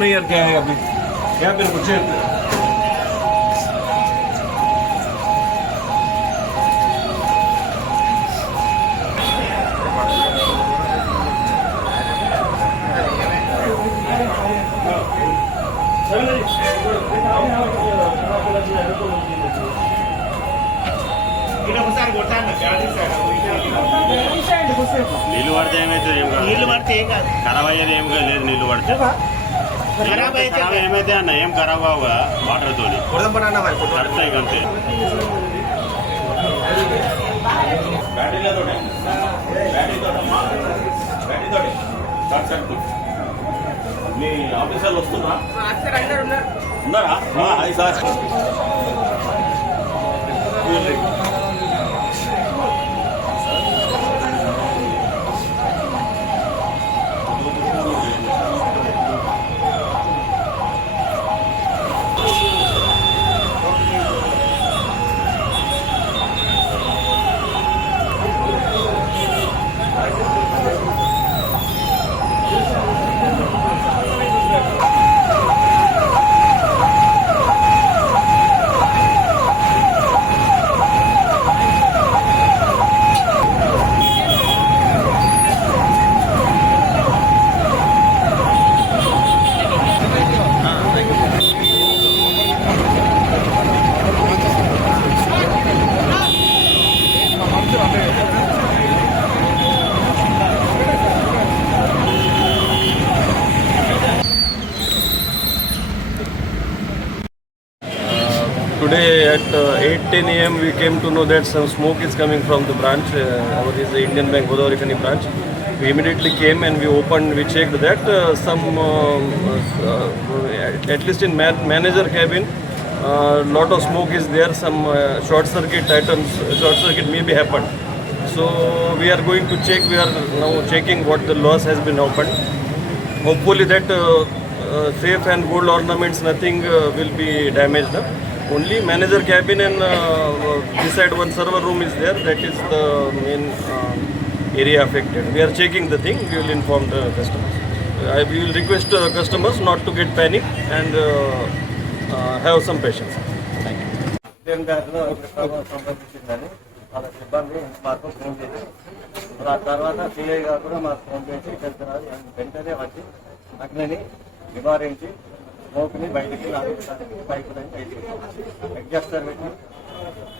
नहीं यार, क्या है अभी, क्या फिर कुछ నీళ్లు పడితే ఏమైతే ఏం కాదు, నీళ్లు పడితే ఏం కాదు, ఖరాబ్ అయ్యేది ఏం కాదు. లేదు నీళ్లు పడితే ఖరాబ్ ఏమైతే అన్న ఏం ఖరాబ్ కావుగా వాటర్ తోని పడతాయి అంతే. మీ ఆఫీసర్లు వస్తున్నా ఉన్నారా? అది sir Today at 8:10 a.m. we came to know that some smoke is coming from the branch. Our is the Indian Bank Godavari Khani branch. We immediately came and we opened. We checked that at least in manager cabin, lot of smoke is there. Some short circuit items, short circuit may be happened. So we are going to check. We are now checking what the loss has been opened. Hopefully that safe and gold ornaments, nothing will be damaged. Only manager cabin and beside one server room is there. That is the main area affected. We are checking the thing. We will inform the customers. We will request customers not to get panic and have some patience. Thank you. వాళ్ళ సిబ్బంది మాకు ఫోన్ చేసి ఆ తర్వాత సిఐ గారు కూడా మాకు ఫోన్ చేసి వెళ్తున్నారు. వెంటనే వచ్చి అగ్నిని నివారించి స్మోక్ని బయటికి లాగడానికి పైపులని బయటికి అడ్జస్టర్ పెట్టి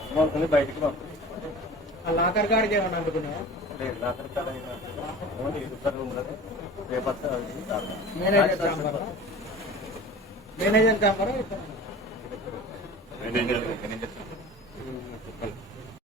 స్మోక్ని బయటికి పంపిస్తారు. లాకర్ కాడికి ఏమన్నా అనుకున్నావా? లేదు, లాకర్ కాడ ఓన్లీ ఇద్దరు రూమ్లకి పేపర్స్ మేనేజర్ ఛాంబర్